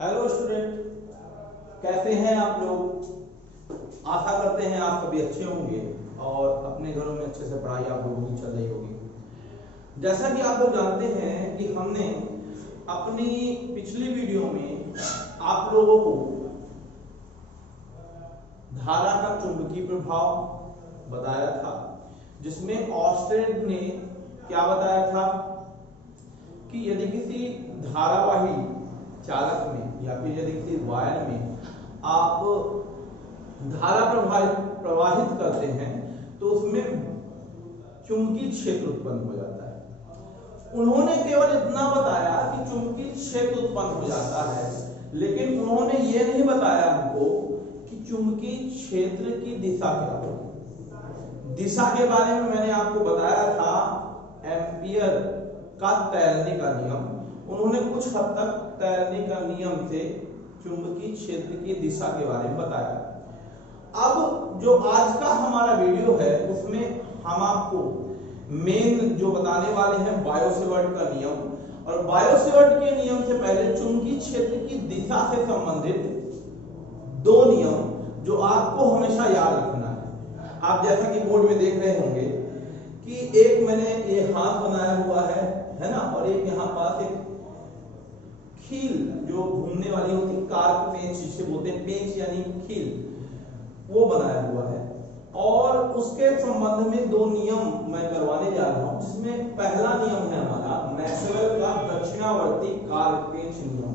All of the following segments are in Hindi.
हेलो स्टूडेंट, कैसे हैं आप लोग। आशा करते हैं आप सभी अच्छे होंगे और अपने घरों में अच्छे से पढ़ाई आप लोगों की चल रही होगी। जैसा कि आप लोग जानते हैं कि हमने अपनी पिछली वीडियो में आप लोगों को धारा का चुंबकीय प्रभाव बताया था, जिसमें ऑर्स्टेड ने क्या बताया था कि यदि किसी धारावाही चालक में या फिर यदि किसी वायर में आप धारा प्रवाहित करते हैं तो उसमें चुंबकीय क्षेत्र उत्पन्न हो जाता है। उन्होंने केवल इतना बताया कि चुंबकीय क्षेत्र उत्पन्न हो जाता है, लेकिन उन्होंने ये नहीं बताया हमको कि चुंबकीय क्षेत्र की दिशा क्या होगी। दिशा के बारे में मैंने आपको बताया था एम्पियर का तैरने का नियम। उन्होंने कुछ हद तक तैरने का नियम से चुंबकीय क्षेत्र की दिशा के बारे में बताया। अब जो आज का हमारा वीडियो है उसमें हम आपको मेन जो बताने वाले हैं बायो-सेवर्ट का नियम, और बायो-सेवर्ट के नियम से पहले चुंबकीय क्षेत्र की दिशा से संबंधित दो नियम जो आपको हमेशा याद रखना है। आप जैसा कि बोर्ड में देख रहे होंगे कि एक मैंने ये हाथ बनाया हुआ है ना, और एक यहाँ पास एक खील जो घूमने वाली होती है, कार्क पेंच जिसे बोलते हैं, पेंच यानी खील, वो बनाया हुआ है। और उसके संबंध में दो नियम मैं करवाने जा रहा हूं, जिसमें पहला नियम है हमारा मैक्सवेल का दक्षिणावर्ती कार्क पेंच नियम।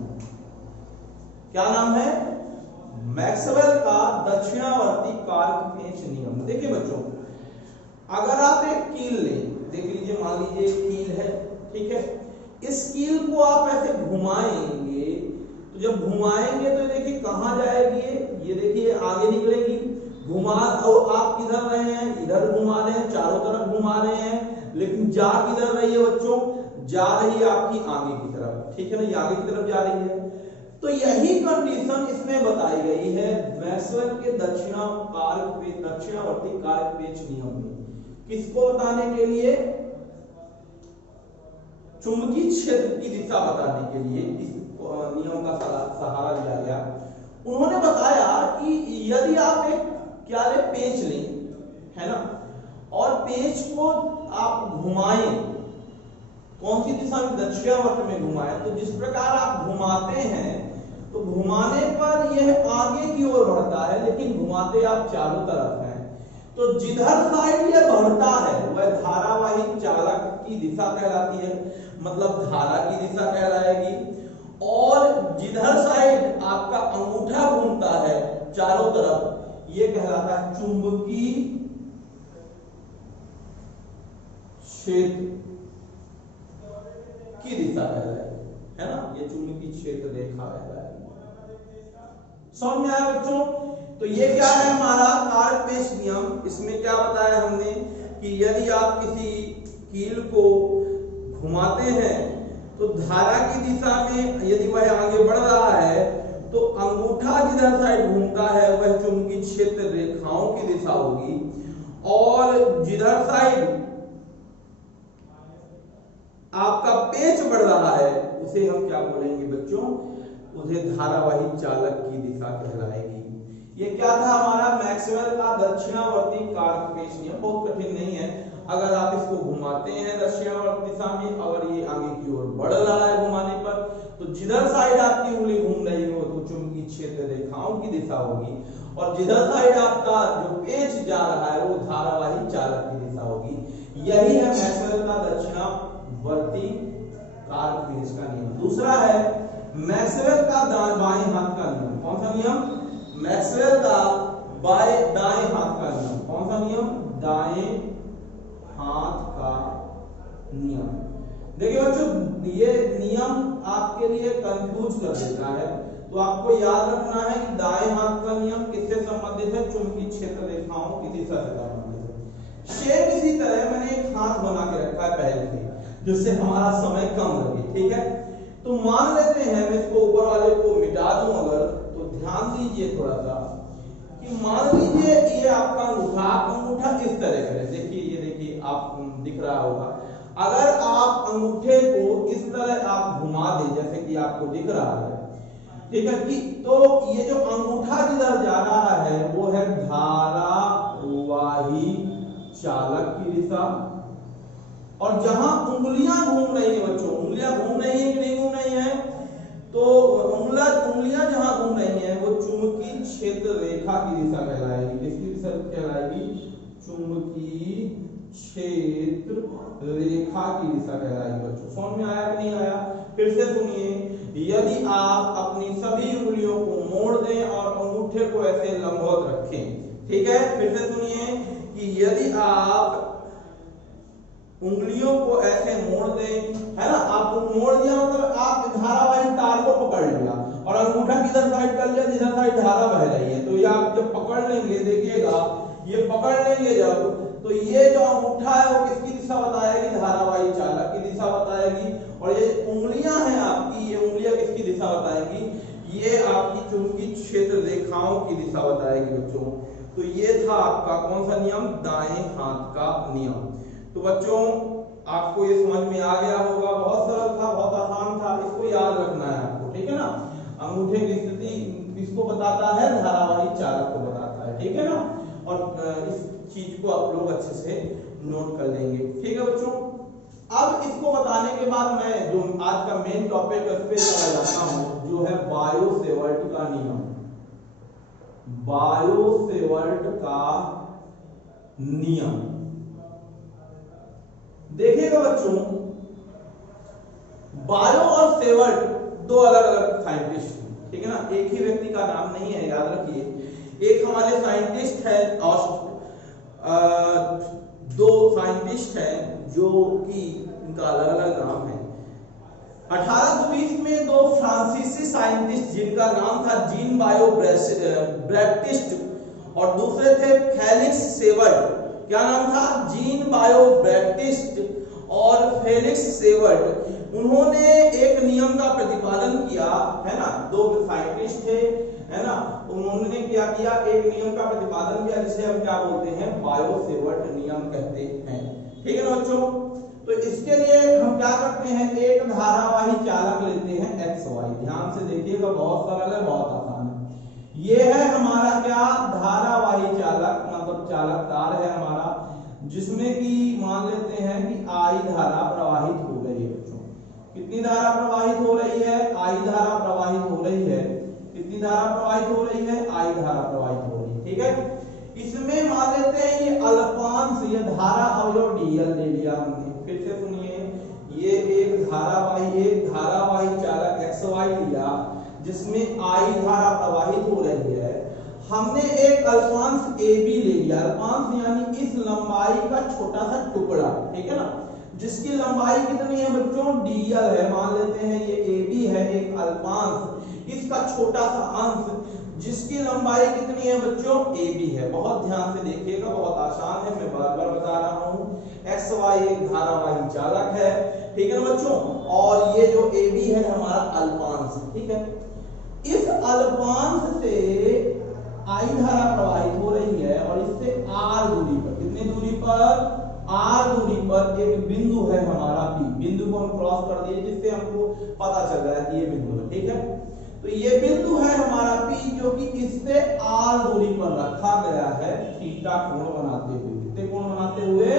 क्या नाम है? मैक्सवेल का दक्षिणावर्ती कार्क पेंच नियम। देखिए बच्चों, अगर आप एक कील लें, देख लीजिए, मान लीजिए एक कील है, ठीक है। इस कील को आप ऐसे घुमाएंगे तो जब घुमाएंगे तो देखिए कहां जाएगी, ये देखिए आगे निकलेगी। घुमा और आप किधर रहे हैं, इधर घुमा रहे हैं, चारों तरफ घुमा रहे हैं, लेकिन जा किधर रही है बच्चों? जा रही है आपकी आगे की तरफ, ठीक है ना, ये आगे की तरफ जा रही है। तो यही कंडीशन इसमें बताई गई है मैक्सवेल के दक्षिणावर्ती कार्क पेंच नियम में। किसको बताने के लिए? चुंबकीय क्षेत्र की दिशा बताने के लिए इस नियम का सहारा लिया गया। उन्होंने बताया कि यदि आप एक पेंच लें, है ना, और पेंच को आप घुमाएं, कौन सी दिशा में? दक्षिणावर्त में घुमाएं। तो जिस प्रकार आप घुमाते हैं तो घुमाने पर यह आगे की ओर बढ़ता है, लेकिन घुमाते आप चारों तरफ हैं। तो जिधर साइड यह बढ़ता है वह धारावाही चालक की दिशा कहलाती है, मतलब धारा की दिशा कहलाएगी। और जिधर साइड आपका अंगूठा घूमता है चारों तरफ, यह कहलाता है चुंबकीय क्षेत्र की दिशा कहलाएगी, है ना, ये चुंबकीय क्षेत्र रेखा कहलाएगी। समझ में आया बच्चों? तो ये क्या है हमारा कार्क पेंच नियम। इसमें क्या बताया हमने कि यदि आप किसी कील को घुमाते हैं तो धारा की दिशा में यदि वह आगे बढ़ रहा है तो अंगूठा जिधर साइड घूमता है वह चुंबकीय क्षेत्र रेखाओं की दिशा होगी, और जिधर साइड आपका पेंच बढ़ रहा है उसे हम क्या बोलेंगे बच्चों? उसे धारावाही चालक की दिशा कहलाएगी। ये क्या था हमारा मैक्सवेल का दक्षिणावर्ती कार्क पेंच नियम। बहुत कठिन नहीं है। अगर आप इसको घुमाते हैं दक्षिणावर्त दिशा में, अगर ये आगे की ओर बढ़ रहा है घुमाने पर, तो जिधर साइड आपकी उंगली घूम रही हो तो चुंबकीय क्षेत्र रेखाओं की दिशा होगी, और जिधर साइड आपका जो पेंच जा रहा है वो धारावाही चालक की दिशा होगी। यही है मैक्सवेल का दक्षिणावर्ती कार्क पेंच का नियम। दूसरा है मैक्सवेल का बाएं हाथ का नियम। कौन सा नियम? मैक्सवेल का दाएं हाथ का नियम। कौन सा नियम? दाएं हाथ का नियम। देखिए बच्चों, ये नियम आपके लिए कंफ्यूज कर देता है, तो आपको याद रखना है कि दाएं हाथ का नियम किससे संबंधित है? चुंबकीय क्षेत्र रेखाओं की दिशा से संबंधित है। शेर इसी तरह मैंने एक हाथ बना के रखा है पहले से, जिससे हमारा समय कम लगे, ठीक है। तो मान लेते हैं मैं इसको ऊपर वाले को मिटा दूं अगर, तो ध्यान दीजिए थोड़ा सा कि मान लीजिए ये आपका अंगूठा इस तरह करें। देखिए, ये देखिए आप दिख रहा होगा। अगर आप अंगूठे को इस तरह आप घुमा दें जैसे कि आपको दिख रहा है, ठीक है कि तो ये जो अंगूठा जिधर जा रहा है वो है धारावाही चालक की दिशा, और जहां उंगलियां घूम रही है बच्चों, उंगलियां घूम रही है कि नहीं घूम रही है, तो उंगलियां जहां घूम रही है वो चुंबकीय क्षेत्र रेखा की दिशा कहलाएगी। किसकी दिशा कहलाएगी? चुंबकीय क्षेत्र रेखा की दिशा कहलाएगी। बच्चों समझ में आया कि नहीं आया? फिर से सुनिए, यदि आप अपनी सभी उंगलियों को मोड़ दें और अंगूठे को ऐसे लंबवत रखें, ठीक है, फिर से सुनिए कि यदि आप उंगलियों को ऐसे मोड़ दें, है ना, आपको मोड़ दिया मतलब आप धारावाही तार को पकड़ लिया और अंगूठा किधर साइड कर लिया, जिधर साइड धारा बह रही है, तो ये आप जब पकड़ लेंगे, देखिएगा ये पकड़ लेंगे जब, तो ये जो अंगूठा है वो किसकी दिशा बताएगी? धारावाही चालक की दिशा बताएगी। और ये उंगलियां हैं आपकी, ये उंगलियां किसकी दिशा बताएगी? ये आपकी चुंबकीय क्षेत्र रेखाओं की दिशा बताएगी बच्चों। तो ये था आपका कौन सा नियम? दाएं हाथ का नियम। तो बच्चों आपको ये समझ में आ गया होगा, बहुत सरल था, बहुत आसान था, इसको याद रखना है आपको, ठीक है ना। अंगूठे की स्थिति किसको बताता है? धारावाही चालक को बताता है, ठीक है ना। और इस चीज को आप लोग अच्छे से नोट कर लेंगे, ठीक है बच्चों। अब इसको बताने के बाद मैं जो आज का मेन टॉपिक है उस पे चला जाता हूं, जो है बायो-सेवर्ट का नियम। बायो-सेवर्ट का नियम देखिएगा बच्चों, बायो और सेवर्ट दो अलग अलग साइंटिस्ट हैं, ठीक है ना, एक ही व्यक्ति का नाम नहीं है, याद रखिए। एक हमारे साइंटिस्ट है, दो साइंटिस्ट हैं जो कि इनका अलग अलग नाम है। 1820 में दो फ्रांसीसी साइंटिस्ट जिनका नाम था जीन बायो बैप्टिस्ट और दूसरे थे फेलिक्स सेवर्ट। क्या नाम था? जीन बायो बैप्टिस्ट और फेलिक्स सेवर्ट। उन्होंने एक नियम का प्रतिपादन किया, है ना, दो साइंटिस्ट थे, है ना, उन्होंने क्या किया? एक नियम का प्रतिपादन किया जिसे हम क्या बोलते हैं? बायो-सेवर्ट नियम कहते हैं, ठीक है ना बच्चों। तो इसके लिए हम क्या करते हैं? एक धारावाही चालक लेते हैं XY। ध्यान से देखिएगा, बहुत सरल है, बहुत आसान है। ये है हमारा क्या? धारावाही चालक, मतलब चालक तार है हमारा, जिसमें कि मान लेते हैं कि I धारा प्रवाहित हो रही है बच्चों। कितनी धारा प्रवाहित हो रही है? I धारा प्रवाहित हो रही है। कितनी धारा प्रवाहित हो रही है? I धारा प्रवाहित हो रही है, ठीक है। इसमें मान लेते हैं ये अल्पांश, ये धारा अवयव DL ले लिया हमने। फिर से सुनिए, ये एक धारावाही चालक XY लिया जिसमें I धारा प्रवाहित हो रही है। हमने एक अल्पांश AB ले लिया, अल्पांश यानी इस लंबाई का छोटा सा टुकड़ा, ठीक है ना, जिसकी लंबाई कितनी है बच्चों? DL है। मान लेते हैं ये AB है एक अल्पांश, इसका छोटा सा अंश जिसकी लंबाई कितनी है बच्चों? AB है। बहुत ध्यान से देखिएगा, बहुत आसान है, मैं बार बार बता रहा हूं। XY एक धारावाही चालक है, ठीक है ना बच्चों, और ये जो AB है हमारा अल्पांश, ठीक है। इस अल्पांश से I धारा प्रवाहित हो रही है और इससे R दूरी पर, कितनी दूरी पर? R दूरी पर एक बिंदु है हमारा P। बिंदु को हम क्रॉस कर दिए जिससे हमको पता चल रहा है कि ये बिंदु है, ठीक है। तो ये बिंदु है हमारा P जो कि इससे R दूरी पर रखा गया है थीटा कोण बनाते हुए। कितने कोण बनाते हुए?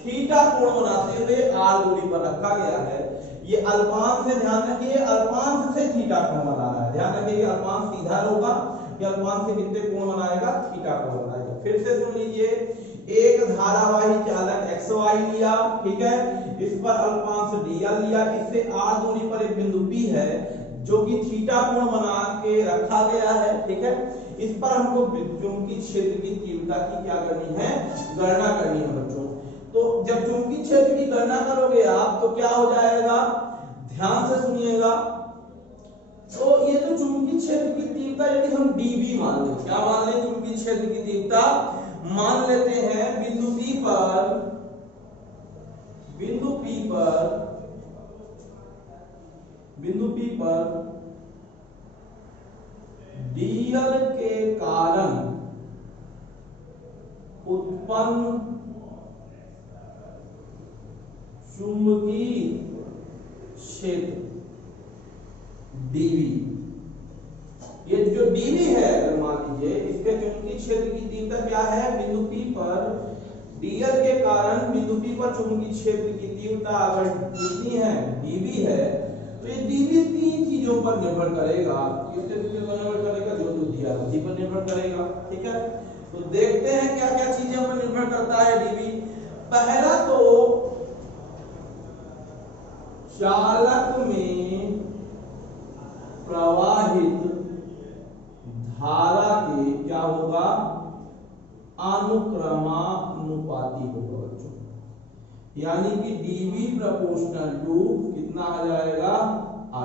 थीटा कोण बनाते हुए R दूरी पर रखा गया है। ये अल्पांश से, ध्यान रखिए, अल्पांश से थीटा कोण बना रहा है। ध्यान रखिए, अल्पांश सीधा होगा, ये अल्पांश से कितने कोण बनाएगा? थीटा कोण बनाएगा। फिर से सुन लीजिए, एक धारावाही चालक XY लिया, ठीक है, इस पर अल्पांश DL लिया, इससे R दूरी पर एक बिंदु P है जो कि थीटा कोण बना के रखा गया है, ठीक है। इस पर हमको चुंबकीय क्षेत्र की तीव्रता की क्या करनी है? गणना करनी है बच्चों। तो जब चुंबकीय क्षेत्र की गणना करोगे आप तो क्या हो जाएगा? ध्यान से सुनिएगा, तो ये जो चुंबकीय क्षेत्र की तीव्रता यदि हम dB मान लें, क्या मान लें? चुंबकीय क्षेत्र की तीव्रता मान लेते हैं बिंदु P पर DL के कारण उत्पन्न चुंबकीय क्षेत्र dB, ये जो dv है, अगर मान लीजिए इसके चुंबकीय क्षेत्र की तीव्रता क्या है, बिंदु P पर dl के कारण बिंदु P पर चुंबकीय क्षेत्र की तीव्रता अगर कितनी है, dv है, तो ये dv तीन चीजों पर निर्भर करेगा। किसके पर निर्भर करेगा, जो दिया उसी पर निर्भर करेगा। ठीक है, तो देखते हैं क्या क्या चीजें पर निर्भर करता है dv। पहला तो चालक में प्रवाहित धारा के क्या होगा, अनुक्रमानुपाती होगा बच्चों, यानी कि dv प्रोपोर्शनल टू कितना आ जाएगा, I।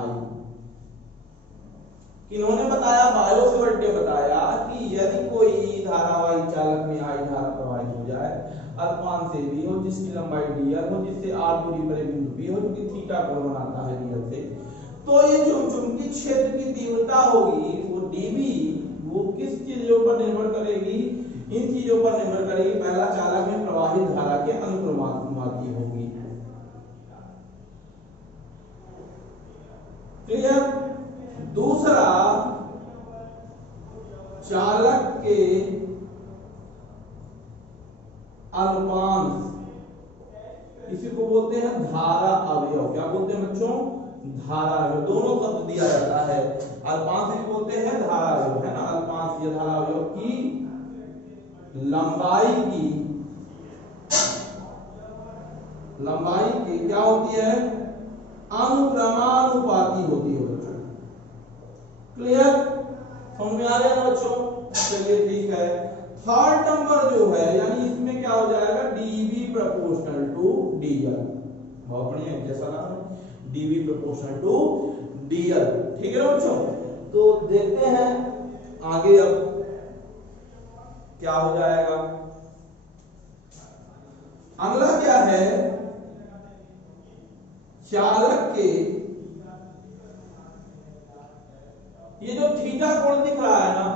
इन्होंने बताया, बायोसेवर्ट ने बताया कि यदि कोई धारावाही चालक में I धारा प्रवाहित हो जाए अल्पमान से v हो, जिसकी लंबाई dl हो, जिससे r दूरी पर एक बिंदु P हो, जो कि थीटा कोण बनाता है dl से, तो ये जो चुंबकीय क्षेत्र की तीव्रता होगी वो dv, वो किस चीजों पर निर्भर करेगी, इन चीजों पर निर्भर करेगी। पहला, चालक में प्रवाहित धारा के अनुक्रमानुपाती होगी। क्लियर। दूसरा, चालक के अल्पांश, इसी को बोलते हैं धारा अवयव। क्या बोलते हैं बच्चों, धारा अवयव। दोनों शब्द दिया जाता है, अल्पांश भी बोलते हैं, धारा अवयव, है ना। अल्पांश या धारा अवयव की लंबाई की क्या होती है, अनुक्रमानुपाती होती है बच्चों। क्लियर, समझ में आ गया ना बच्चों। चलिए ठीक है। थर्ड नंबर जो है, यानी इसमें क्या हो जाएगा, dv प्रोपोर्शनल टू dl। बहुत बढ़िया, जैसा नाम है, dv प्रोपोर्शनल टू dl। ठीक है ना बच्चों। तो देखते हैं आगे अब क्या हो जाएगा। अगला क्या है, चालक के, ये जो थीटा कोण दिख रहा है ना,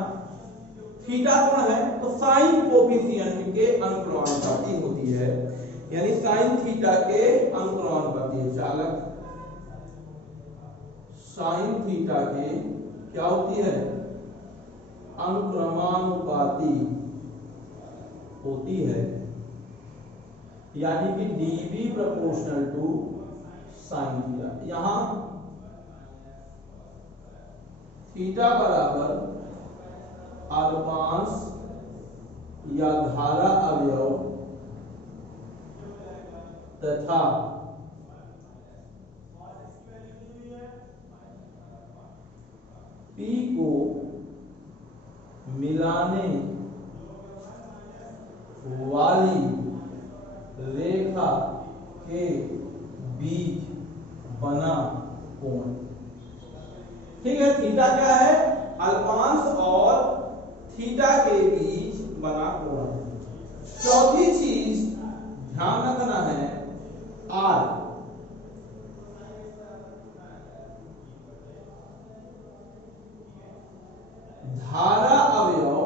थीटा कोण है, तो साइन कोफिशिएंट के अनुक्रमानुपाती होती है, यानी साइन थीटा के अनुक्रमानुपाती है। चालक साइन थीटा के क्या होती है, अनुक्रमानुपाती होती है, यानी कि dv proportional to sine theta. यहां थीटा बराबर अल्पांश या धारा अवयव तथा P को मिलाने वाली रेखा के बीच बना कोण। ठीक है, थीटा क्या है, अल्पांश और थीटा के बीच बना कोण। चौथी चीज ध्यान रखना है, R। धारा अवयव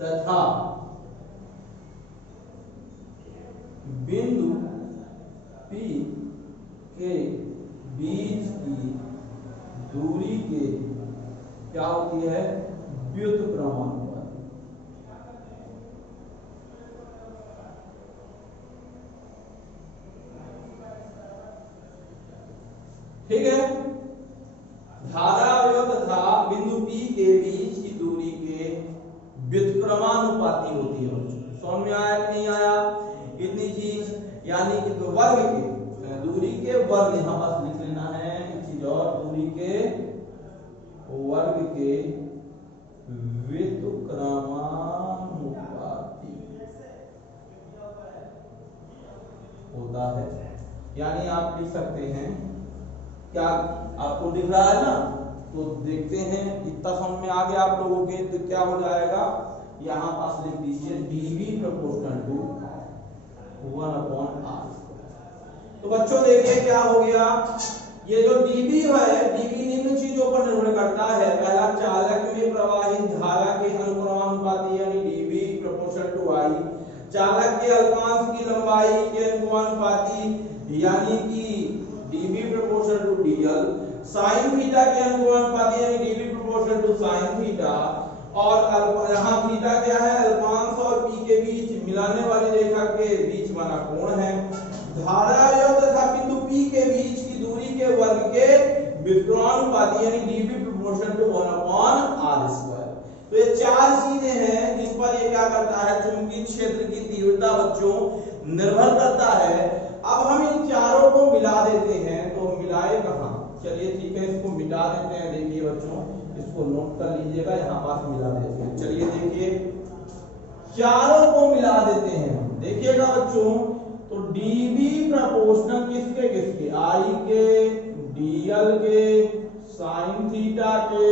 तथा बिंदु P के बीच की दूरी के क्या होती है, व्युत्क्रमानुपात। ठीक है, धारा अवयव तथा बिंदु P के बीच की दूरी के व्युत्क्रमानुपाती होती है। समझ में आया कि नहीं आया, इतनी चीज, यानी कि तो वर्ग के, दूरी के वर्ग यहां पास लिख लेना है, एक चीज और, दूरी के वर्ग के व्युत्क्रमानुपाती होता है। यानी आप लिख सकते हैं, क्या आपको दिख रहा है ना, तो देखते हैं इतना समझ में आ गया आप लोगों के, तो क्या हो जाएगा, यहां पास लिख दीजिए dv प्रोपोर्शनल टू 1/r। तो बच्चों देखिए क्या हो गया, ये जो dv है, dv निम्न चीजों पर निर्भर करता है। पहला, चालक में प्रवाहित धारा के अनुक्रमानुपाती, यानी dv प्रोपोर्शनल टू I। चालक के अल्पांश की लंबाई के अनुक्रमानुपाती, यानी कि dv proportional to dl। Sine theta के अनुपाती यानी dv proportional to sine theta, और यहाँ थीटा क्या है, अल्पांश और पी के बीच मिलाने वाली रेखा के बीच बना कोण है। धारा आयोग तथा बिंदु P के बीच की दूरी के वर्ग के व्युत्क्रमानुपाती यानी dv प्रोपोर्शनल टू 1/r²। तो ये चार चीजें हैं जिन पर ये क्या करता है, चुंबकीय क्षेत्र की तीव्रता बच्चों निर्भर करता है। अब हम इन चारों को मिला देते हैं, तो मिलाए कहां, चलिए ठीक है इसको मिटा देते हैं। देखिए बच्चों इसको नोट कर लीजिएगा, यहाँ पास मिला देते हैं। चलिए देखिए चारों को मिला देते हैं, देखिएगा बच्चों। तो dv प्रोपोर्शनल किसके किसके, i के, dl के, sin थीटा के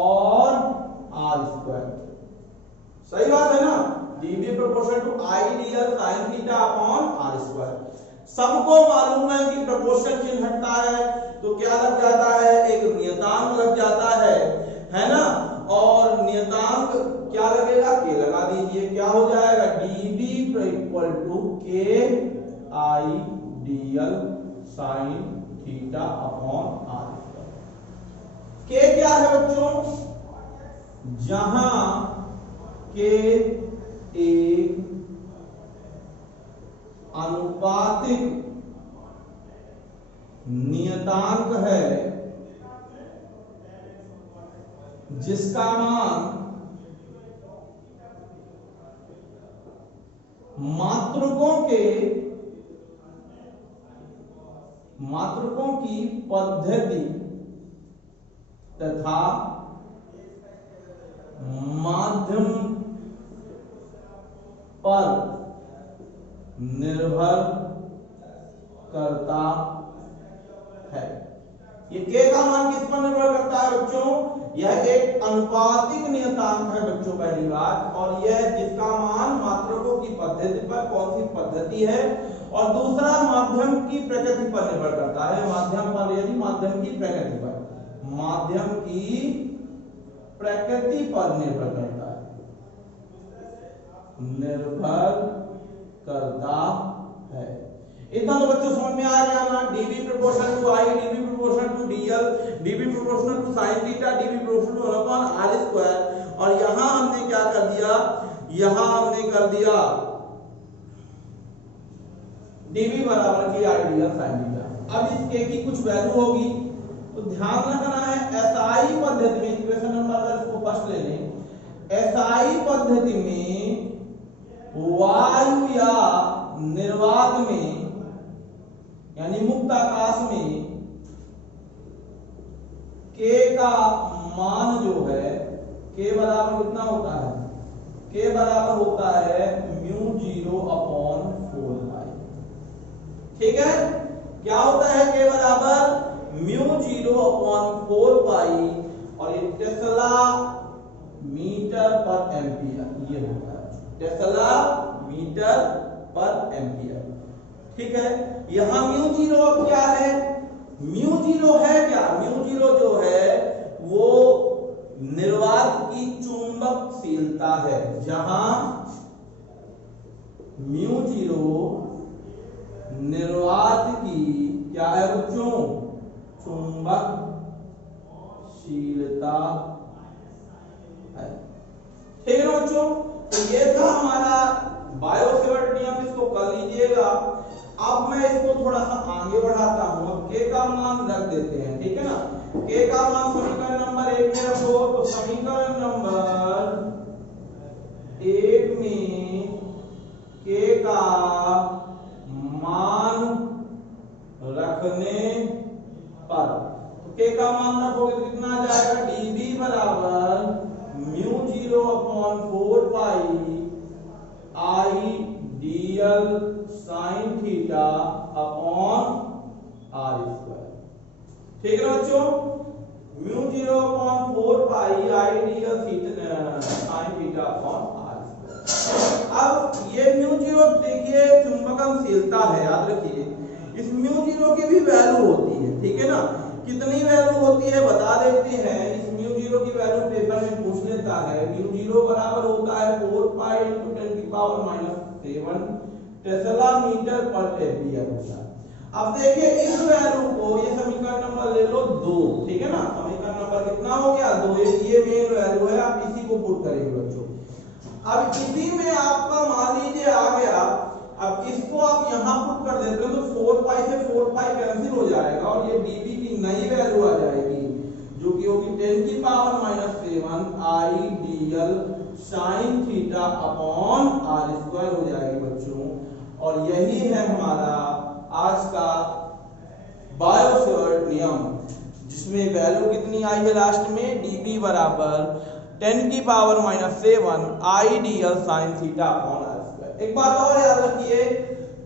और r²। सही बात है ना, dv proportional to i dl sin theta upon r²। सबको मालूम है कि प्रोपोर्शन चिन्ह हटता है तो क्या लग जाता है, एक नियतांक लग जाता है ना, और नियतांक क्या लगेगा, k लगा दीजिए। क्या हो जाएगा, dv equal to k i dl sin theta upon r²। k क्या है बच्चों, जहां k एक अनुपातिक नियतांक है जिसका मान मात्रकों की पद्धति तथा माध्यम पर निर्भर करता है। ये k का मान किस पर निर्भर करता है बच्चों, यह एक अनुपातिक नियतांक है बच्चों पहली बात, और यह जिसका मान मात्रकों की पद्धति पर, कौन सी पद्धति है, और दूसरा माध्यम की प्रकृति पर निर्भर करता है। माध्यम पर यानी माध्यम की प्रकृति पर, माध्यम की प्रकृति पर निर्भर करता है, निर्भर करता है। इतना तो बच्चों समझ में आ गया ना, dv proportional to i, dv proportional to dl, dv proportional to sin theta, dv proportional to 1/r²। और यहां हमने क्या कर दिया, यहां हमने कर दिया dv बराबर k i dl sin theta. अब इस k की कुछ वैल्यू होगी तो ध्यान रखना है, SI पद्धति में, इक्वेशन नंबर अगर इसको फर्स्ट ले लें, SI पद्धति में वायु या निर्वात में यानी मुक्त आकाश में k का मान जो है, k बराबर कितना होता है, k बराबर होता है μ0/4π। ठीक है, क्या होता है k बराबर μ0/4π, और ये टेस्ला मीटर पर एम्पियर ये होता है, टेस्ला मीटर पर एम्पियर। ठीक है, यहां μ0 क्या है, μ0 है क्या, μ0 जो है वो निर्वात की चुंबकशीलता है, जहां μ0 निर्वात की क्या है बच्चों, चुंबकशीलता है। ठीक है ना बच्चों, तो ये था हमारा बायो-सेवर्ट नियम, इसको कर लीजिएगा। अब मैं इसको थोड़ा सा आगे बढ़ाता हूं, k का मान रख देते हैं। ठीक है ना, k का मान समीकरण नंबर 1 में रखो, तो समीकरण नंबर 1 में k का मान रखने पर, तो k का मान रखोगे तो कितना आ जाएगा, dv बराबर μ0/4π i dl sin theta upon r²। ठीक है बच्चों, μ0/4π i dl sin theta upon r²। अब ये μ0 देखिए चुंबकशीलता है, याद रखिए इस μ0 की भी वैल्यू होती है। ठीक है ना, कितनी वैल्यू होती है बता देते हैं। इस μ0 की वैल्यू पेपर में पूछ लेता है, μ0 बराबर होता है 4π × 10⁻⁷ टेस्ला मीटर पर एम्पियर होता है। अब देखिए इस वैल्यू को, ये समीकरण नंबर ले लो 2, ठीक है ना, समीकरण नंबर कितना हो गया 2, ये मेन वैल्यू है, आप इसी को पुट करेंगे बच्चों। अब इसी में आपका मान लीजिए आ गया, अब इसको आप यहां पुट कर देते हो तो 4 पाई से 4 पाई कैंसिल हो जाएगा और ये dv की नई वैल्यू आ जाएगी जो कि होगी 10 की पावर -7 आई dl sin theta upon r square हो जाएगी बच्चों। और यही है हमारा आज का बायो-सेवर्ट नियम, जिसमें वैल्यू कितनी आई है लास्ट में, dv बराबर 10 की पावर -7 आई dl sin theta upon r square. एक बात और याद रखिए,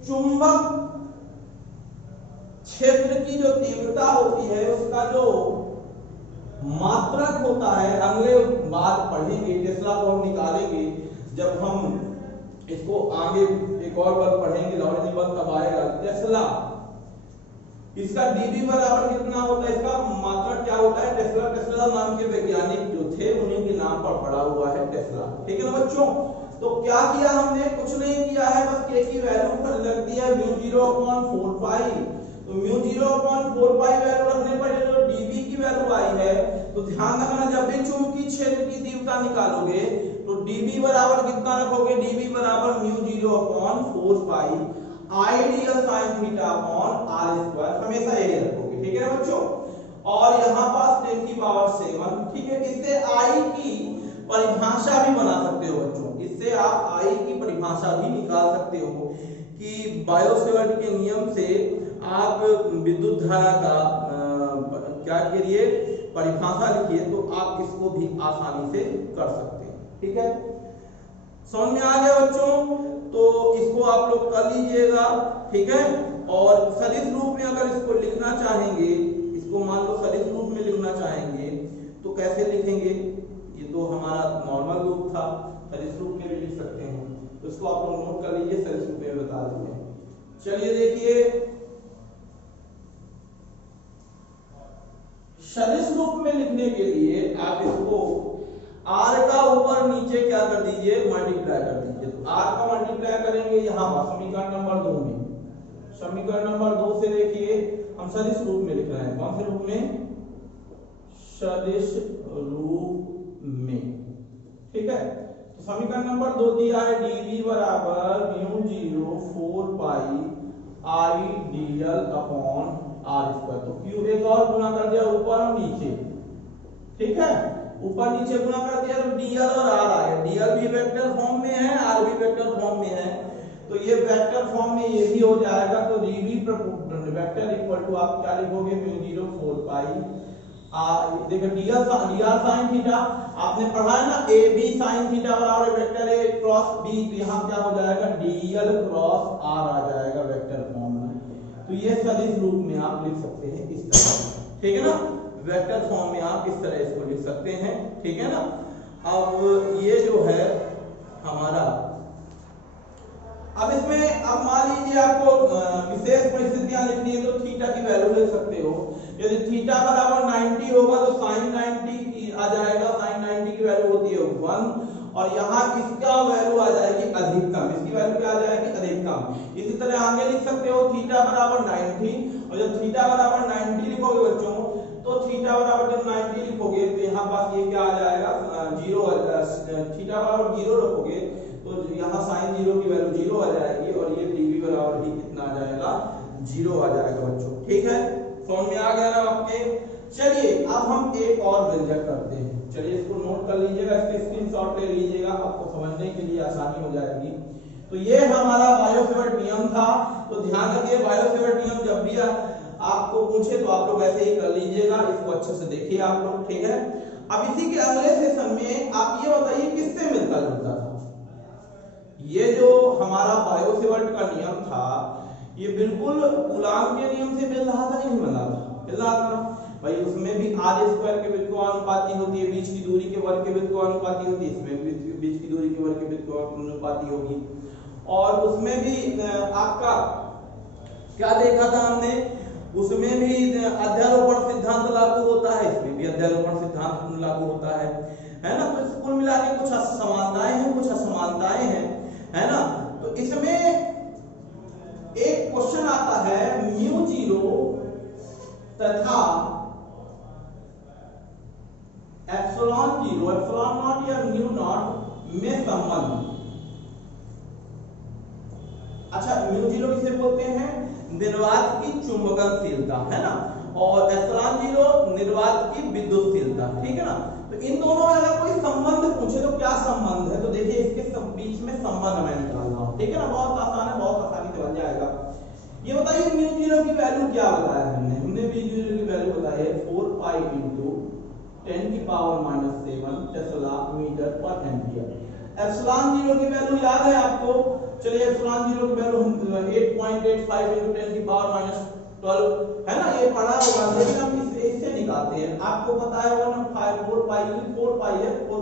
चुंबक क्षेत्र की जो तीव्रता होती है उसका जो मात्रक होता है, अगले बात पढ़ेंगे, टेस्ला को हम निकालेंगे जब हम इसको आगे एक और बार पढ़ेंगे, लॉरेंज बल तब आएगा टेस्ला। इसका dv बराबर कितना होता है, इसका मात्रक क्या होता है, टेस्ला। टेस्ला नाम के वैज्ञानिक जो थे उन्हीं के नाम पर पड़ा हुआ है टेस्ला, ठीक है ना बच्चों। तो क्या किया हमने, कुछ नहीं किया है, बस k की वैल्यू पर लग दिया μ0/4 पाई। तो μ0/4 पाई वैल्यू रखने पर जो dv की वैल्यू आई है, तो ध्यान रखना जब भी चुंबकीय क्षेत्र की तीव्रता निकालोगे तो dv बराबर कितना रखोगे, dv बराबर μ0/4 पाई आई dl sin theta upon r square, हमेशा यही रखोगे, ठीक है ना बच्चों। और यहाँ पास 10 की पावर 7, ठीक है। इससे I की परिभाषा भी बना सकते हो बच्चों, इससे आप I की परिभाषा भी निकाल सकते हो कि बायो-सेवर्ट के नियम से आप विद्युत धारा का क्या करिए, परिभाषा लिखिए, तो आप इसको भी आसानी से कर सकते हैं, ठीक है। समझ में आ गया बच्चों, तो इसको आप लोग कर लीजिएगा, ठीक है। और सदिश रूप में अगर इसको लिखना चाहेंगे, इसको मान लो सदिश रूप में लिखना चाहेंगे तो कैसे लिखेंगे, ये तो हमारा नॉर्मल रूप था, सदिश रूप में भी लिख सकते हैं, तो इसको आप लोग नोट कर लीजिए, सदिश रूप में बता देते हैं। चलिए देखिए, सदिश रूप में लिखने के लिए आप इसको r का ऊपर नीचे क्या कर दीजिए, मल्टीप्लाई कर दीजिए। तो r का मल्टीप्लाई करेंगे यहाँ समीकरण नंबर 2 में, समीकरण नंबर 2 से देखिए हम सदिश रूप में लिख रहे हैं, कौन से रूप में, सदिश रूप में, ठीक है। तो समीकरण नंबर 2 दिया है dv बराबर μ0/4 पाई आई dl अपॉन r स्क्वायर। तो q एक और गुना कर दिया ऊपर और नीचे, ठीक है, ऊपर नीचे गुना कर दिया तो dl और r आ गया, dl भी वेक्टर फॉर्म में है, r भी वेक्टर फॉर्म में है, तो ये वेक्टर फॉर्म में ये भी हो जाएगा। तो dv वेक्टर इक्वल टू आप क्या लिखोगे, μ0/4 पाई देखो dr sin थीटा, आपने पढ़ा है ना, ab sin थीटा बराबर वेक्टर a क्रॉस b, तो यहाँ क्या हो जाएगा, dl क्रॉस r आ जाएगा वेक्टर फॉर्म में। तो ये सदिश रूप में आप लिख सकते हैं इस तरह, ठीक है ना, वेक्टर फॉर्म में आप इस तरह इसको लिख सकते हैं, ठीक है ना। अब ये जो है हमारा, अब इसमें अब मान लीजिए आपको विशेष परिस्थितियां लिखनी है तो थीटा की वैल्यू लिख सकते हो। यदि थीटा बराबर 90 होगा तो sin 90 की आ जाएगा, sin 90 की वैल्यू होती है 1, और यहाँ इसका वैल्यू आ जाएगी अधिकतम, इसकी वैल्यू क्या आ जाएगी, अधिकतम। इसी तरह आगे लिख सकते हो थीटा बराबर 90, और जब थीटा बराबर 90 लिखोगे बच्चों, तो थीटा बराबर जब 90 लिखोगे तो यहाँ पास ये क्या आ जाएगा, 0, थीटा बराबर 0 रखोगे तो यहाँ sin 0 की वैल्यू 0 आ जाएगी, और ये dv बराबर ही कितना आ जाएगा, 0 आ जाएगा बच्चों, ठीक है। समझ में आ गया ना आपके। चलिए अब हम एक और व्यंजक करते हैं, चलिए इसको नोट कर लीजिएगा, इसके स्क्रीनशॉट ले लीजिएगा, आपको समझने के लिए आसानी हो जाएगी। तो ये हमारा बायो-सेवर्ट नियम था। तो ध्यान रखिए, बायो-सेवर्ट नियम जब भी आपको पूछे तो आप लोग ऐसे ही कर लीजिएगा, इसको अच्छे से देखिए आप लोग, ठीक है। अब इसी के अगले सेशन में आप ये बताइए किससे मिलता जुलता था। ये जो हमारा बायो-सेवर्ट का नियम था, ये बिल्कुल कूलाम के नियम से मिल रहा था कि नहीं मिल रहा था, मिल रहा था भाई। उसमें भी r स्क्वायर के व्युत्क्रमानुपाती होती है, बीच की दूरी के वर्ग के व्युत्क्रमानुपाती होती है, इसमें भी बीच की दूरी के वर्ग के व्युत्क्रमानुपाती होगी। और उसमें भी आपका क्या देखा था हमने, उसमें भी अध्यारोपण सिद्धांत लागू होता है, इसमें भी अध्यारोपण सिद्धांत लागू होता है ना। तो कुल मिला के कुछ समानताएं हैं, कुछ असमानताएं हैं, है ना। तो इसमें एक क्वेश्चन आता है म्यू जीरो तथा एप्सिलॉन जीरो, एप्सिलॉन नॉट या म्यू नॉट में संबंध। अच्छा, म्यू जीरो किसे बोलते हैं? निर्वात की चुंबकशीलता, है ना, और एप्सिलॉन जीरो निर्वात की विद्युतशीलता, ठीक है ना। तो इन दोनों में अगर कोई संबंध पूछे तो क्या संबंध है, तो देखिए इसके बीच में संबंध मैं निकाल रहा हूं, ठीक है ना। बहुत आसान है, बहुत आसानी से बन जाएगा। ये बताइए म्यू जीरो की वैल्यू क्या बताया हमने म्यू जीरो की वैल्यू बताई है 4 पाई इंटू 10 की पावर -7 टेस्ला मीटर पर एम्पियर। एप्सिलॉन जीरो की वैल्यू याद है आपको? चलिए एप्सिलॉन जीरो की वैल्यू 8.85 इंटू 10 की पावर -12 है ना, ये पढ़ा होगा, लेकिन हम इससे निकालते हैं। आपको पता है 1/4 पाई है, 4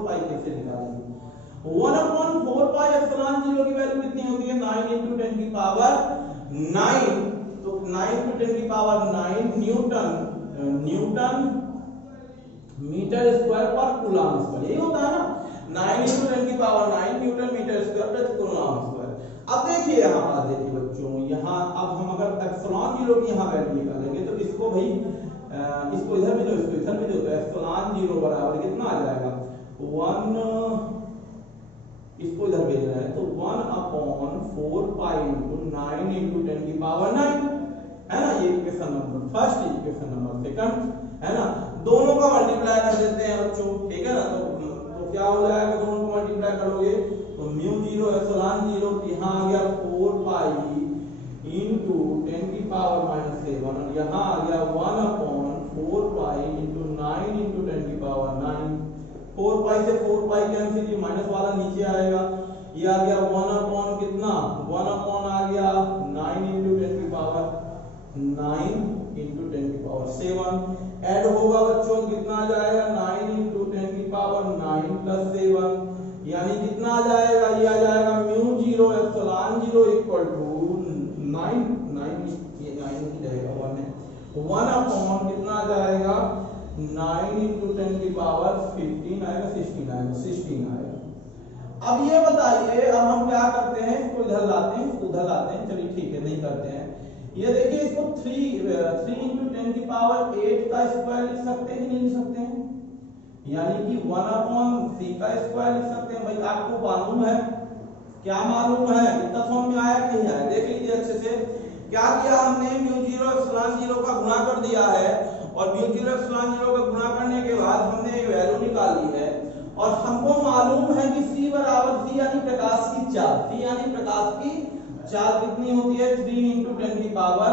पाई कैसे निकालेंगे? 1/4 पाई एप्सिलॉन जीरो की वैल्यू कितनी होती है? 9 इंटू 10 की पावर 9, तो 9 इंटू 10 की पावर 9 न्यूटन मीटर स्क्वायर पर कूलम स्क्वायर, यही होता है ना। 9 इंटू 10 की पावर 9 न्यूटन मीटर स्क्वायर प्रति कूलम स्क्वायर। अब देखिए यहाँ बात देखिए बच्चों, यहाँ अब हम अगर एप्सिलॉन जीरो की यहाँ वैल्यू निकालेंगे तो इसको भाई इसको इधर भी दो, इसको इधर भी दो, तो एप्सिलॉन जीरो बराबर कितना आ जाएगा? 1, इसको इधर भेज रहे हैं तो 1/4 पाई इंटू 9 इंटू 10 की पावर 9, है ना। ये equation number first, equation number second, है ना। दोनों का मल्टीप्लाई कर देते हैं बच्चों, ठीक है ना। तो क्या हो जाएगा? दोनों को मल्टीप्लाई करोगे तो म्यू जीरो एप्सिलॉन जीरो यहाँ आ गया 4 पाई इंटू 10 की पावर -7 और यहाँ आ गया 1/4 पाई इंटू 9 इंटू 10 की पावर 9। 4 पाई से 4 पाई कैंसिल, ये माइनस वाला नीचे आएगा, ये आ गया 1/, कितना 1/ आ गया 9 इंटू 10 की पावर 9 इंटू 10 की पावर 7। ऐड होगा बच्चों, कितना आ जाएगा? 9 इंटू 10 की पावर 9 प्लस 7, यानी कितना आ जाएगा? ये आ जाएगा mu zero epsilon zero equal to 9 ये 9 की जगह 1 है, 1/, कितना आ जाएगा? 9 इंटू 10 की पावर 15 आएगा, 16 आएगा। अब ये बताइए, अब हम क्या करते हैं? इसको इधर लाते हैं, इसको उधर लाते हैं, चलिए ठीक है, नहीं करते हैं। ये देखिए, इसको 3 इंटू 10 की पावर 8 का स्क्वायर लिख सकते हैं कि नहीं लिख सकते हैं? यानी कि 1/3 का स्क्वायर लिख सकते हैं। भाई आपको मालूम है, क्या मालूम है? इतना समझ में आया कि नहीं आया? देख लीजिए अच्छे से। क्या किया हमने? म्यू जीरो एप्सिलॉन जीरो का गुणा कर दिया है, और म्यू जीरो एप्सिलॉन जीरो का गुणा करने के बाद हमने एक वैल्यू निकाली है, और हमको मालूम है कि C बराबर C यानी प्रकाश की चाल, C यानी प्रकाश की चाल कितनी होती है? 3 इंटू 10 की पावर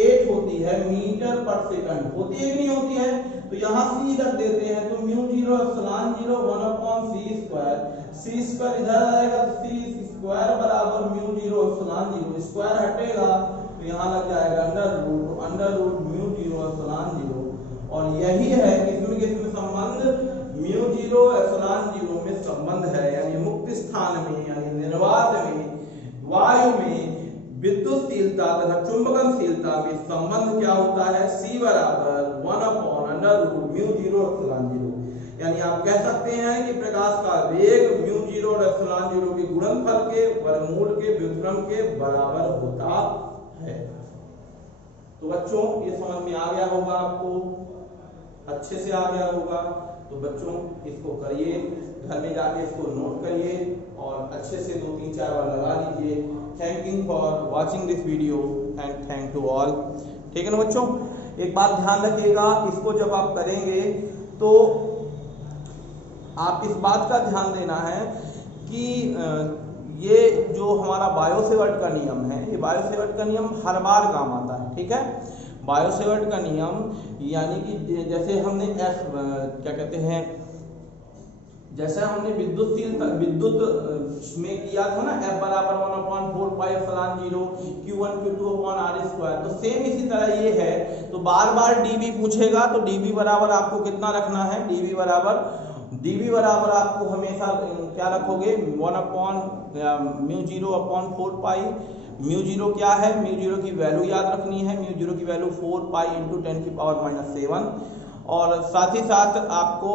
8 होती है मीटर पर सेकंड, होती है कि नहीं होती है? तो यहाँ C रख देते हैं, तो mu zero epsilon zero 1/c square, C square इधर आएगा तो C स्क्वायर बराबर mu zero epsilon zero, square हटेगा तो यहाँ लग जाएगा under root mu zero epsilon zero. और यही है किसमें संबंध? म्यू जीरो एप्सिलॉन जीरो में संबंध है, यानी मुक्त स्थान में यानी निर्वात में वायु में विद्युतशीलता तथा चुंबकशीलता में संबंध क्या होता है? C बराबर 1/√μ0 एप्सिलॉन जीरो। यानी आप कह सकते हैं कि प्रकाश का वेग म्यू जीरो और एप्सिलॉन जीरो के गुणनफल के वर्गमूल के व्युत्क्रम के बराबर होता है। तो बच्चों ये समझ में आ गया होगा, आपको अच्छे से आ गया होगा। तो बच्चों इसको करिए, घर में जाके इसको नोट करिए और अच्छे से 2-3-4 बार लगा लीजिए। Thank you for watching this video and thank to all. ठीक है ना बच्चों, एक बात ध्यान रखिएगा, इसको जब आप करेंगे तो आप इस बात का ध्यान देना है कि ये जो हमारा बायोसेवर्ट का नियम है, ये बायोसेवर्ट का नियम हर बार काम आता है। ठीक है, बायोसेवर्ट का नियम यानी कि जैसे हमने क्या कहते हैं, जैसे हमने विद्युत में किया था ना, F बराबर 1/4 pi epsilon 0 Q1 Q2 upon R square, तो सेम इसी तरह ये है। तो बार बार dV पूछेगा तो dV बराबर आपको कितना रखना है? dV बराबर आपको हमेशा क्या रखोगे? 1/μ0/4 पाई। μ0 क्या है? μ0 की वैल्यू याद रखनी है, μ0 की वैल्यू 4 पाई इंटू 10 की पावर -7। और साथ ही साथ आपको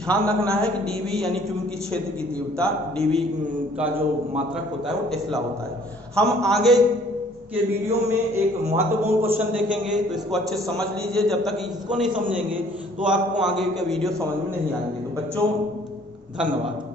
ध्यान रखना है कि डीवी यानी चुंबकीय क्षेत्र की तीव्रता, डीवी का जो मात्रक होता है वो टेस्ला होता है। हम आगे के वीडियो में एक महत्वपूर्ण क्वेश्चन देखेंगे, तो इसको अच्छे से समझ लीजिए। जब तक इसको नहीं समझेंगे तो आपको आगे के वीडियो समझ में नहीं आएंगे। तो बच्चों धन्यवाद।